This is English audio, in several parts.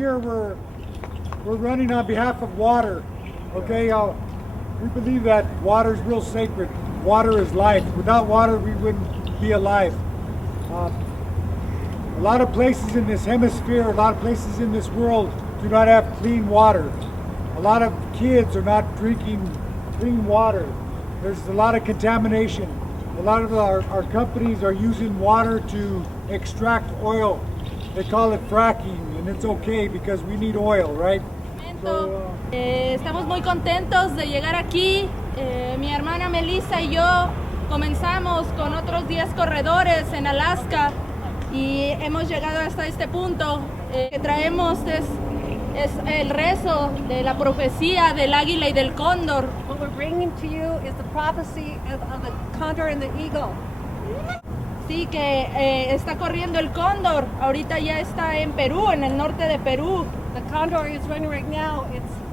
here we're running on behalf of water. Okay, we believe that water is real sacred. Water is life. Without water, we wouldn't be alive. A lot of places in this hemisphere, a lot of places in this world do not have clean water. A lot of kids are not drinking clean water. There's a lot of contamination. A lot of our companies are using water to extract oil. They call it fracking, and it's okay because we need oil, right? Estamos muy contentos de llegar aquí. Mi hermana Melissa y yo comenzamos con otros 10 corredores en Alaska y hemos llegado hasta este punto. Que traemos es el rezo de la profecía del águila y del cóndor. What we're bringing to you is the prophecy of the condor and the eagle. Sí, que está corriendo el cóndor. Ahorita ya está en Perú, en el norte de Perú. The condor is running right now.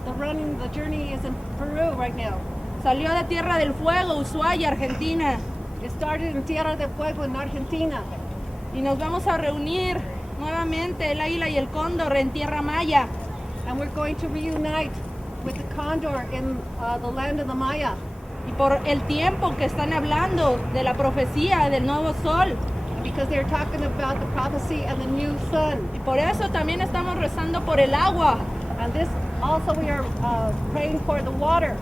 The journey is in Peru right now. Salió de Tierra del Fuego, Ushuaia, Argentina. It started in Tierra del Fuego in Argentina. Y nos vamos a reunir nuevamente el águila y el cóndor en Tierra Maya. And we're going to reunite with the condor in the land of the Maya. Y por el tiempo que están hablando de la profecía del nuevo sol. Because they're talking about the prophecy and the new sun. Y por eso también estamos rezando por el agua. And this also we are praying for the water.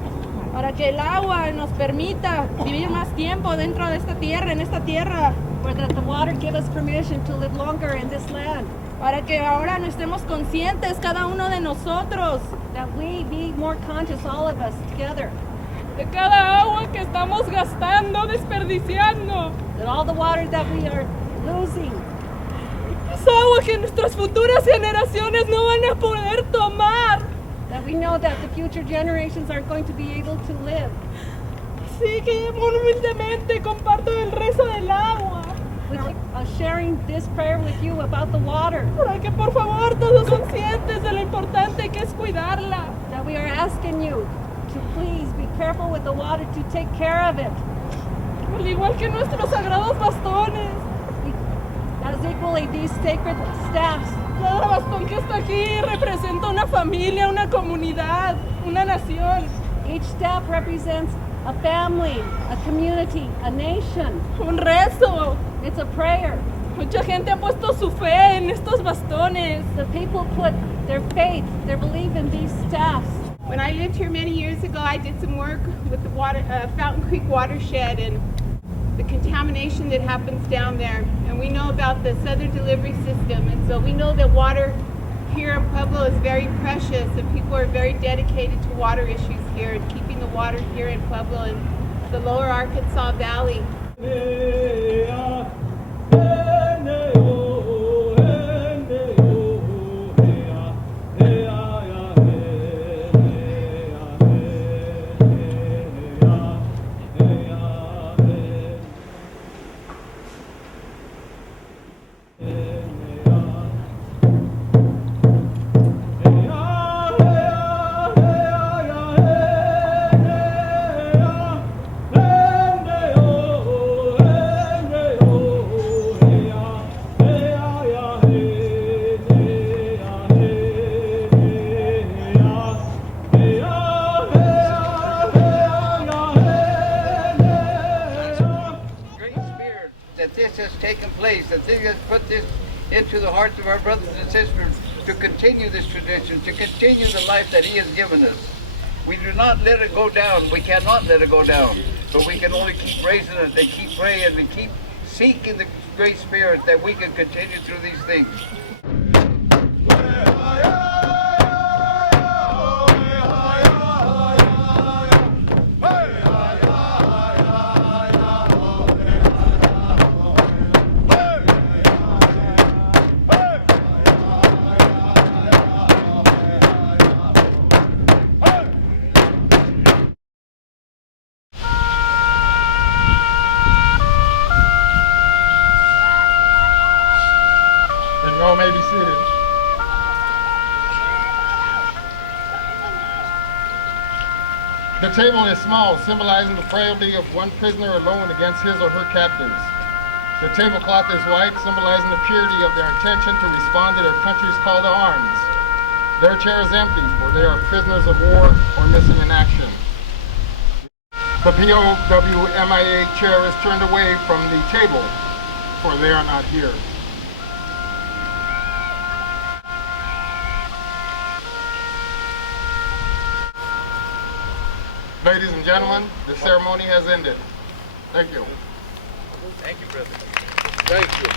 Para que el agua nos permita vivir más tiempo dentro de esta tierra, en esta tierra. For that the water give us permission to live longer in this land. Para que ahora no estemos conscientes cada uno de nosotros. That we be more conscious, all of us together. De cada agua que estamos gastando, desperdiciando. That all the water that we are losing. Es agua que nuestras futuras generaciones no van a poder tomar. That we know that the future generations are going to be able to live. Sí, que humildemente comparto el rezo del agua. We keep sharing this prayer with you about the water. Para que por favor todos conscientes de lo importante que es cuidarla. That we are asking you to please be careful with the water, to take care of it. Al igual que nuestros sagrados bastones. As equally these sacred staffs. Cada bastón que está aquí representa una familia, una comunidad, una nación. Each staff represents a family, a community, a nation. Un rezo. It's a prayer. Mucha gente ha puesto su fe en estos bastones. The people put their faith, their belief in these staffs. When I lived here many years ago, I did some work with the Fountain Creek watershed and the contamination that happens down there. And we know about the Southern delivery system. And so we know that water here in Pueblo is very precious, and people are very dedicated to water issues here and keeping the water here in Pueblo and the lower Arkansas Valley. That they has put this into the hearts of our brothers and sisters to continue this tradition, to continue the life that He has given us. We do not let it go down. We cannot let it go down. But we can only keep raising it and keep praying and keep seeking the Great Spirit that we can continue through these things. May be seated. The table is small, symbolizing the frailty of one prisoner alone against his or her captors. The tablecloth is white, symbolizing the purity of their intention to respond to their country's call to arms. Their chair is empty, for they are prisoners of war or missing in action. The POWMIA chair is turned away from the table, for they are not here. Ladies and gentlemen, the ceremony has ended. Thank you. Thank you, brother. Thank you.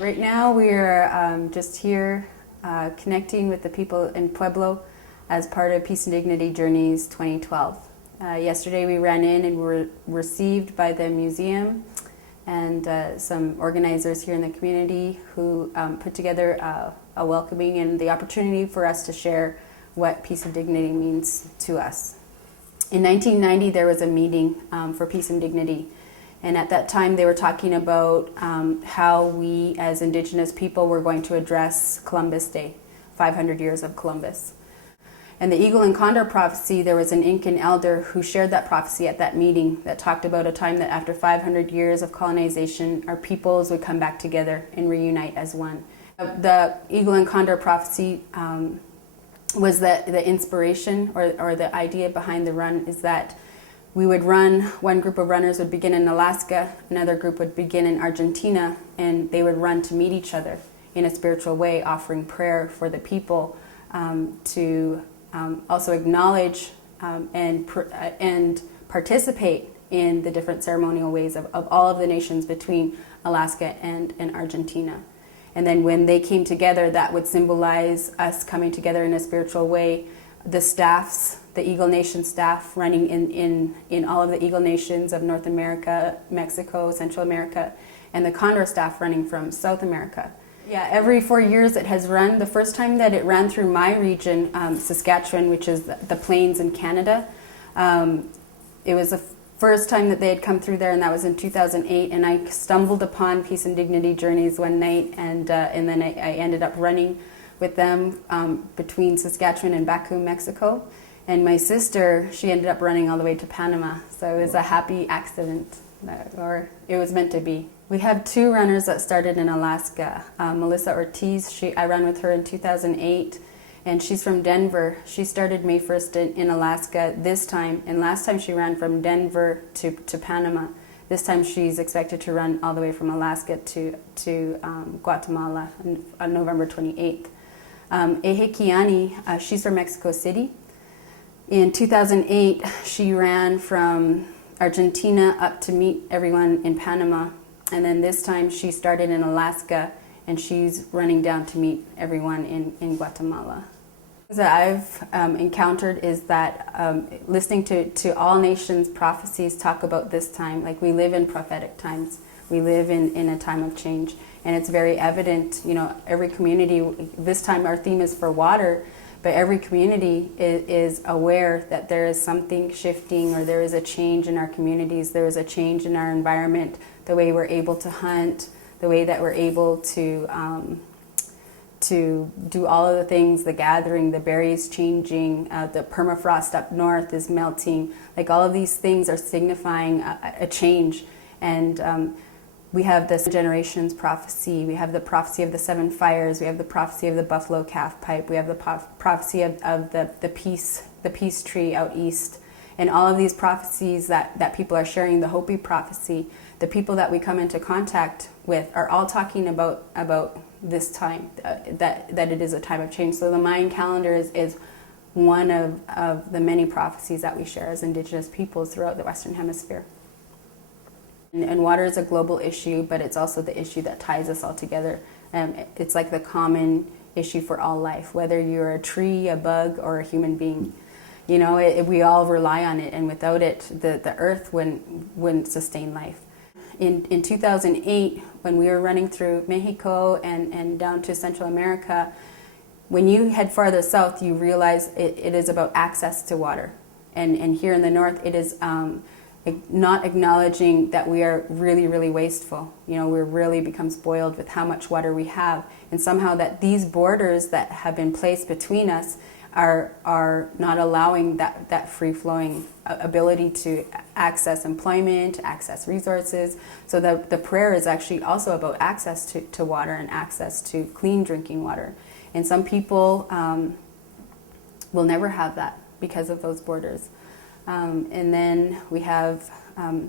Right now we're just here connecting with the people in Pueblo as part of Peace and Dignity Journeys 2012. Yesterday we ran in and were received by the museum and some organizers here in the community who put together a welcoming and the opportunity for us to share what peace and dignity means to us. In 1990 there was a meeting for peace and dignity. And at that time, they were talking about how we, as Indigenous people, were going to address Columbus Day, 500 years of Columbus. And the Eagle and Condor prophecy, there was an Incan elder who shared that prophecy at that meeting that talked about a time that after 500 years of colonization, our peoples would come back together and reunite as one. The Eagle and Condor prophecy was that the inspiration or the idea behind the run is that we would run, one group of runners would begin in Alaska, another group would begin in Argentina, and they would run to meet each other in a spiritual way, offering prayer for the people to also acknowledge and participate in the different ceremonial ways of all of the nations between Alaska and Argentina. And then when they came together, that would symbolize us coming together in a spiritual way. The staffs, the Eagle Nation staff running in all of the Eagle Nations of North America, Mexico, Central America, and the Condor staff running from South America. Yeah, every 4 years it has run. The first time that it ran through my region, Saskatchewan, which is the plains in Canada, it was the first time that they had come through there, and that was in 2008. And I stumbled upon Peace and Dignity Journeys one night, and then I ended up running with them between Saskatchewan and Baku, Mexico. And my sister, she ended up running all the way to Panama. So it was a happy accident, or it was meant to be. We have two runners that started in Alaska. Melissa Ortiz, I ran with her in 2008, and she's from Denver. She started May 1st in Alaska this time, and last time she ran from Denver to Panama. This time she's expected to run all the way from Alaska to Guatemala on November 28th. Eje Kiani, she's from Mexico City. In 2008, she ran from Argentina up to meet everyone in Panama. And then this time she started in Alaska, and she's running down to meet everyone in Guatemala. That I've encountered is that listening to all nations' prophecies talk about this time, like we live in prophetic times. We live in a time of change. And it's very evident, every community, this time our theme is for water, but every community is aware that there is something shifting, or there is a change in our communities, there is a change in our environment, the way we're able to hunt, the way that we're able to do all of the things, the gathering, the berries changing, the permafrost up north is melting. Like all of these things are signifying a change. And we have this generation's prophecy, we have the prophecy of the 7 fires, we have the prophecy of the buffalo calf pipe, we have the prophecy of the peace the peace tree out east. And all of these prophecies that people are sharing, the Hopi prophecy, the people that we come into contact with are all talking about this time, that it is a time of change. So the Mayan calendar is one of the many prophecies that we share as indigenous peoples throughout the Western Hemisphere. And water is a global issue, but it's also the issue that ties us all together. It's like the common issue for all life, whether you're a tree, a bug, or a human being. You know, we all rely on it, and without it, the earth wouldn't sustain life. In 2008, when we were running through Mexico and down to Central America, when you head farther south, you realize it is about access to water. And here in the north, it is not acknowledging that we are really, really wasteful. You know, we're really become spoiled with how much water we have. And somehow that these borders that have been placed between us are not allowing that free-flowing ability to access employment, access resources. So the prayer is actually also about access to water and access to clean drinking water. And some people will never have that because of those borders. And then we have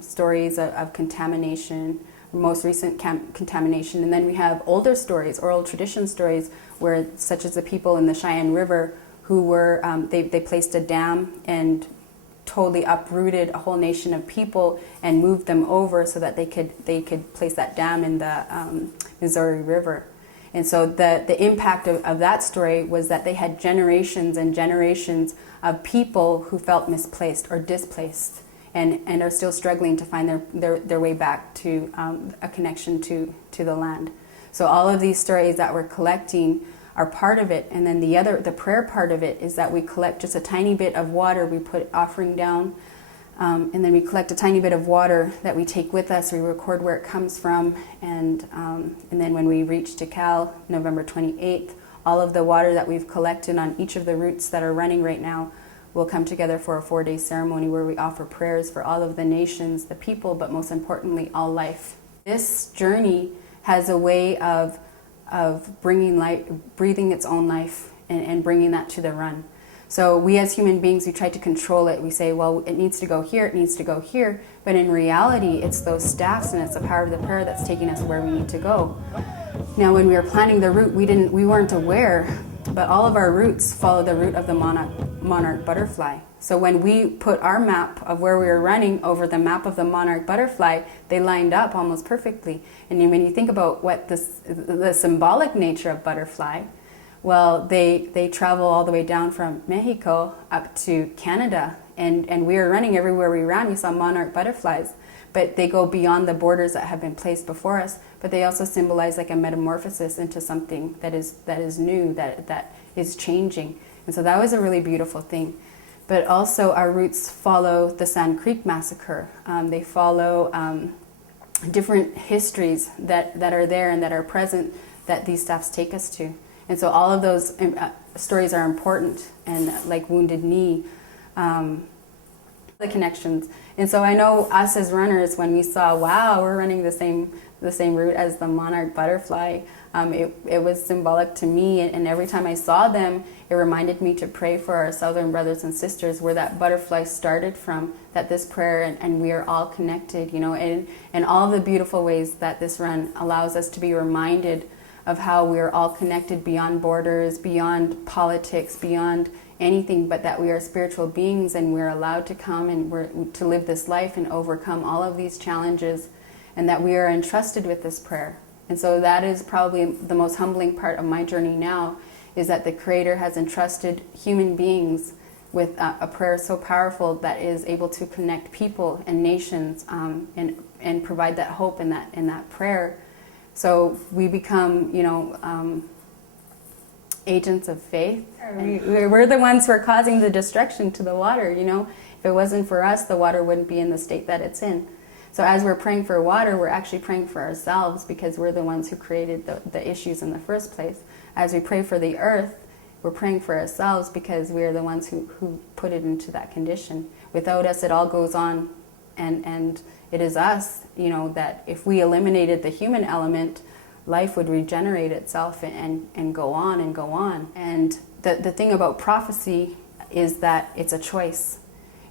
stories of contamination, most recent contamination. And then we have older stories, oral tradition stories, where such as the people in the Cheyenne River who were, they placed a dam and totally uprooted a whole nation of people and moved them over so that they could place that dam in the Missouri River. And so the impact of that story was that they had generations and generations of people who felt misplaced or displaced and are still struggling to find their way back to a connection to the land. So all of these stories that we're collecting are part of it. And then the prayer part of it is that we collect just a tiny bit of water. We put offering down, and then we collect a tiny bit of water that we take with us. We record where it comes from, and then when we reach Tikal, November 28th, all of the water that we've collected on each of the routes that are running right now will come together for a 4-day ceremony where we offer prayers for all of the nations, the people, but most importantly, all life. This journey has a way of bringing life, breathing its own life, and bringing that to the run. So we as human beings, we try to control it. We say, well, it needs to go here, it needs to go here. But in reality, it's those staffs and it's the power of the prayer that's taking us where we need to go. Now, when we were planning the route, we weren't aware, but all of our routes follow the route of the monarch butterfly. So when we put our map of where we were running over the map of the monarch butterfly, they lined up almost perfectly. And when you think about what the symbolic nature of butterfly, well, they travel all the way down from Mexico up to Canada. And we were running everywhere we ran. We saw monarch butterflies. But they go beyond the borders that have been placed before us. But they also symbolize like a metamorphosis into something that is new, that is changing. And so that was a really beautiful thing. But also our roots follow the Sand Creek Massacre. They follow different histories that are there and that are present that these staffs take us to. And so all of those stories are important, and like Wounded Knee, the connections. And so I know us as runners, when we saw, wow, we're running the same route as the monarch butterfly, it was symbolic to me. And every time I saw them, it reminded me to pray for our Southern brothers and sisters, where that butterfly started from, that this prayer and we are all connected, you know, and all the beautiful ways that this run allows us to be reminded of how we are all connected beyond borders, beyond politics, beyond anything, but that we are spiritual beings and we're allowed to come and we're to live this life and overcome all of these challenges, and that we are entrusted with this prayer. And so that is probably the most humbling part of my journey now, is that the Creator has entrusted human beings with a prayer so powerful that is able to connect people and nations, and provide that hope in that prayer. So we become, you know, agents of faith. We're the ones who are causing the destruction to the water, you know. If it wasn't for us, the water wouldn't be in the state that it's in. So as we're praying for water, we're actually praying for ourselves, because we're the ones who created the issues in the first place. As we pray for the earth, we're praying for ourselves, because we're the ones who put it into that condition. Without us, it all goes on, and it is us, you know, that if we eliminated the human element, life would regenerate itself and go on and go on. And the thing about prophecy, is that it's a choice.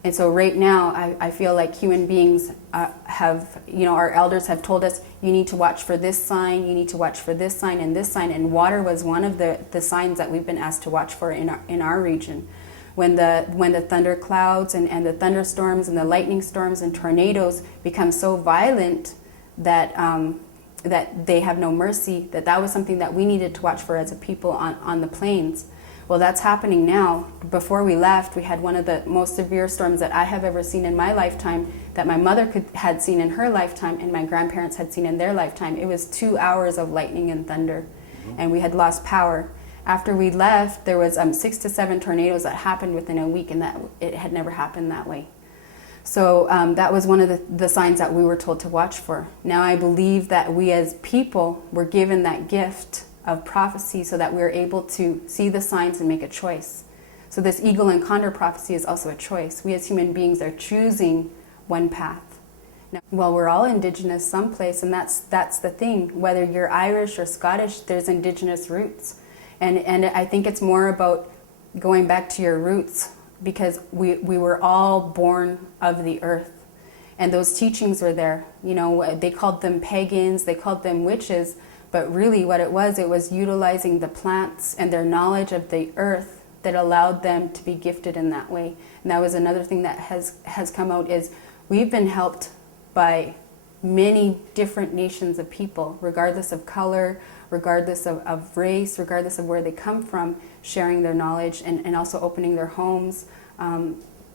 And so right now, I feel like human beings have, our elders have told us, you need to watch for this sign, you need to watch for this sign and this sign. And water was one of the signs that we've been asked to watch for in our region. When the thunder clouds and the thunderstorms and the lightning storms and tornadoes become so violent that that they have no mercy, that was something that we needed to watch for as a people on the plains. Well, that's happening now. Before we left, we had one of the most severe storms that I have ever seen in my lifetime, that my mother had seen in her lifetime, and my grandparents had seen in their lifetime. It was 2 hours of lightning and thunder, and we had lost power. After we left, there was 6 to 7 tornadoes that happened within a week, and that it had never happened that way. So that was one of the signs that we were told to watch for. Now I believe that we as people were given that gift of prophecy so that we're able to see the signs and make a choice. So this eagle and condor prophecy is also a choice. We as human beings are choosing one path. Now, well, we're all indigenous someplace, and that's the thing. Whether you're Irish or Scottish, there's indigenous roots. And I think it's more about going back to your roots, because we were all born of the earth. And those teachings were there. They called them pagans, they called them witches, but really what it was utilizing the plants and their knowledge of the earth that allowed them to be gifted in that way. And that was another thing that has come out, is we've been helped by many different nations of people, regardless of color, regardless of race, regardless of where they come from, sharing their knowledge and also opening their homes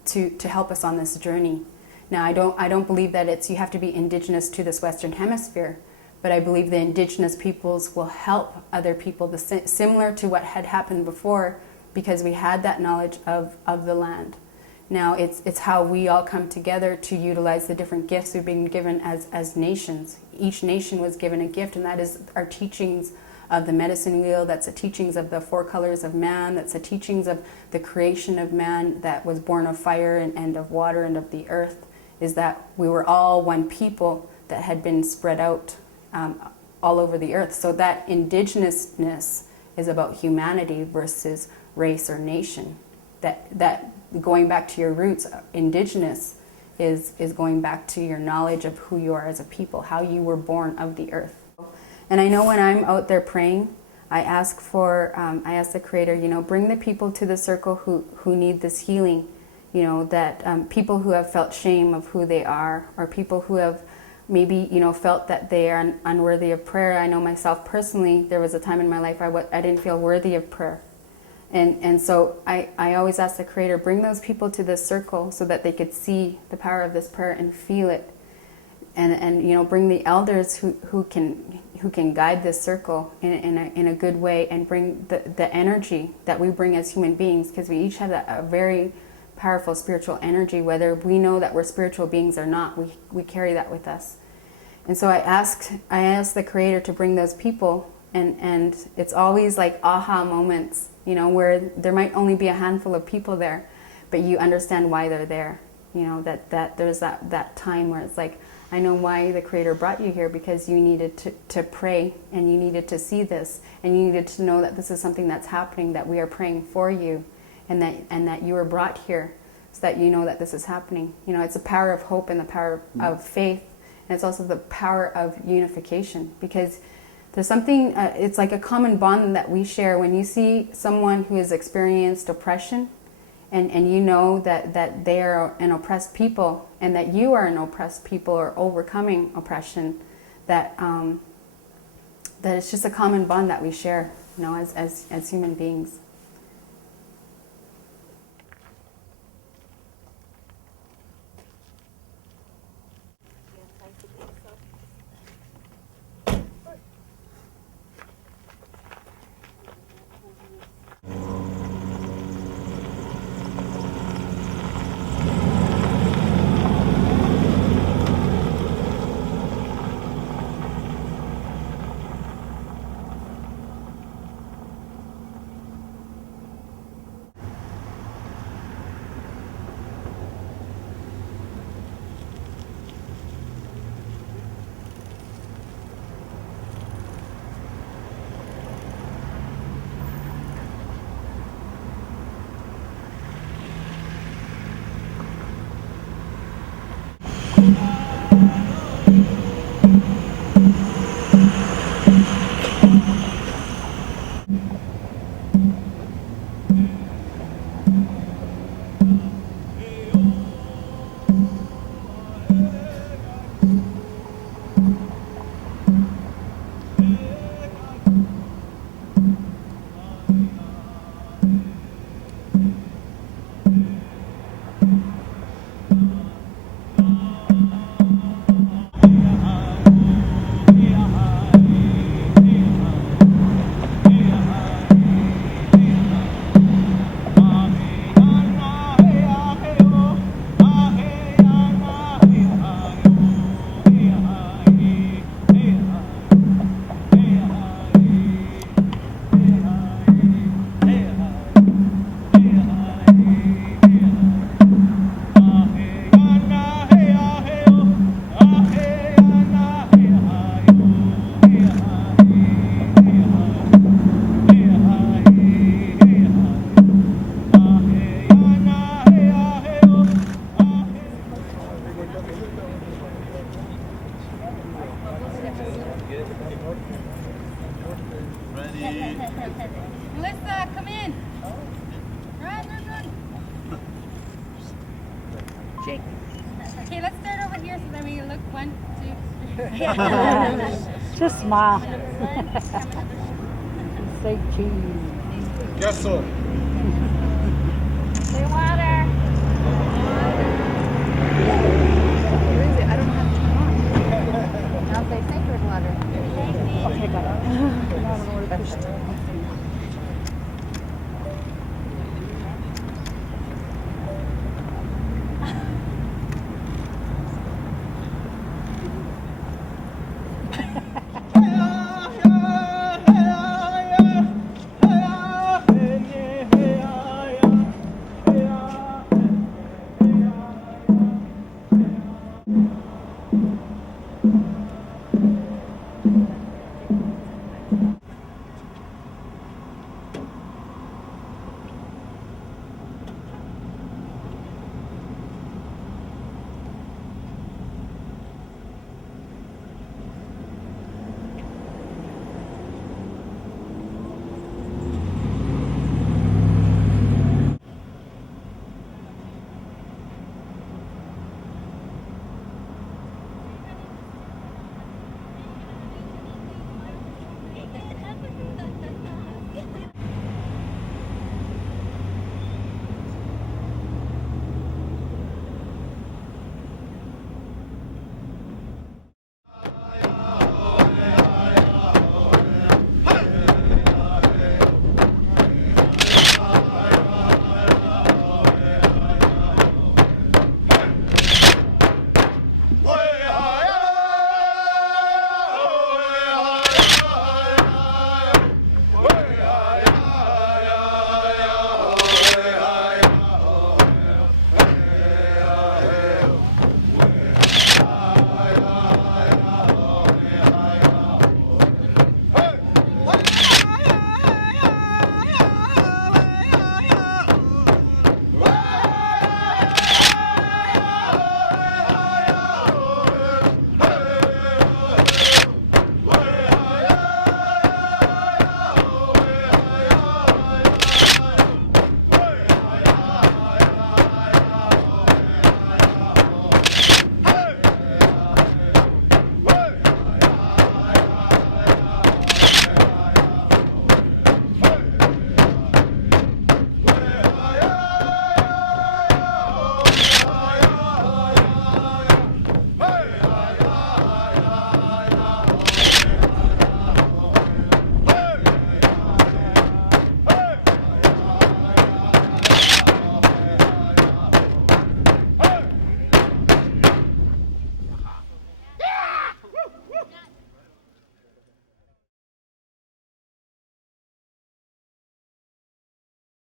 to help us on this journey. Now, I don't believe that you have to be indigenous to this Western Hemisphere, but I believe the indigenous peoples will help other people, similar to what had happened before, because we had that knowledge of the land. Now, it's how we all come together to utilize the different gifts we've been given as nations. Each nation was given a gift, and that is our teachings of the medicine wheel, that's the teachings of the 4 colors of man, that's the teachings of the creation of man that was born of fire and of water and of the earth, is that we were all one people that had been spread out all over the earth. So that indigenousness is about humanity versus race or nation. That going back to your roots, indigenous is going back to your knowledge of who you are as a people, how you were born of the earth. And I know when I'm out there praying, I ask the Creator, bring the people to the circle who need this healing, that people who have felt shame of who they are, or people who have maybe, felt that they are unworthy of prayer. I know myself personally, there was a time in my life I didn't feel worthy of prayer. And so I always ask the Creator, bring those people to this circle so that they could see the power of this prayer and feel it. And bring the elders who can guide this circle in a good way, and bring the energy that we bring as human beings, because we each have a very powerful spiritual energy, whether we know that we're spiritual beings or not. We carry that with us. And so I ask the Creator to bring those people, and it's always like aha moments, where there might only be a handful of people there, but you understand why they're there. That there's that time where it's like, I know why the Creator brought you here, because you needed to pray, and you needed to see this, and you needed to know that this is something that's happening, that we are praying for you, and that you were brought here so that you know that this is happening. It's the power of hope and the power of faith, and it's also the power of unification, because there's something, it's like a common bond that we share when you see someone who has experienced oppression, and you know that they are an oppressed people, and that you are an oppressed people or overcoming oppression, that it's just a common bond that we share, as human beings. Ready? Melissa, come in. Run, run, run. Jake. Okay, let's start over here so that we look 1, 2, 3. Just smile. Say cheese. Queso. Say water.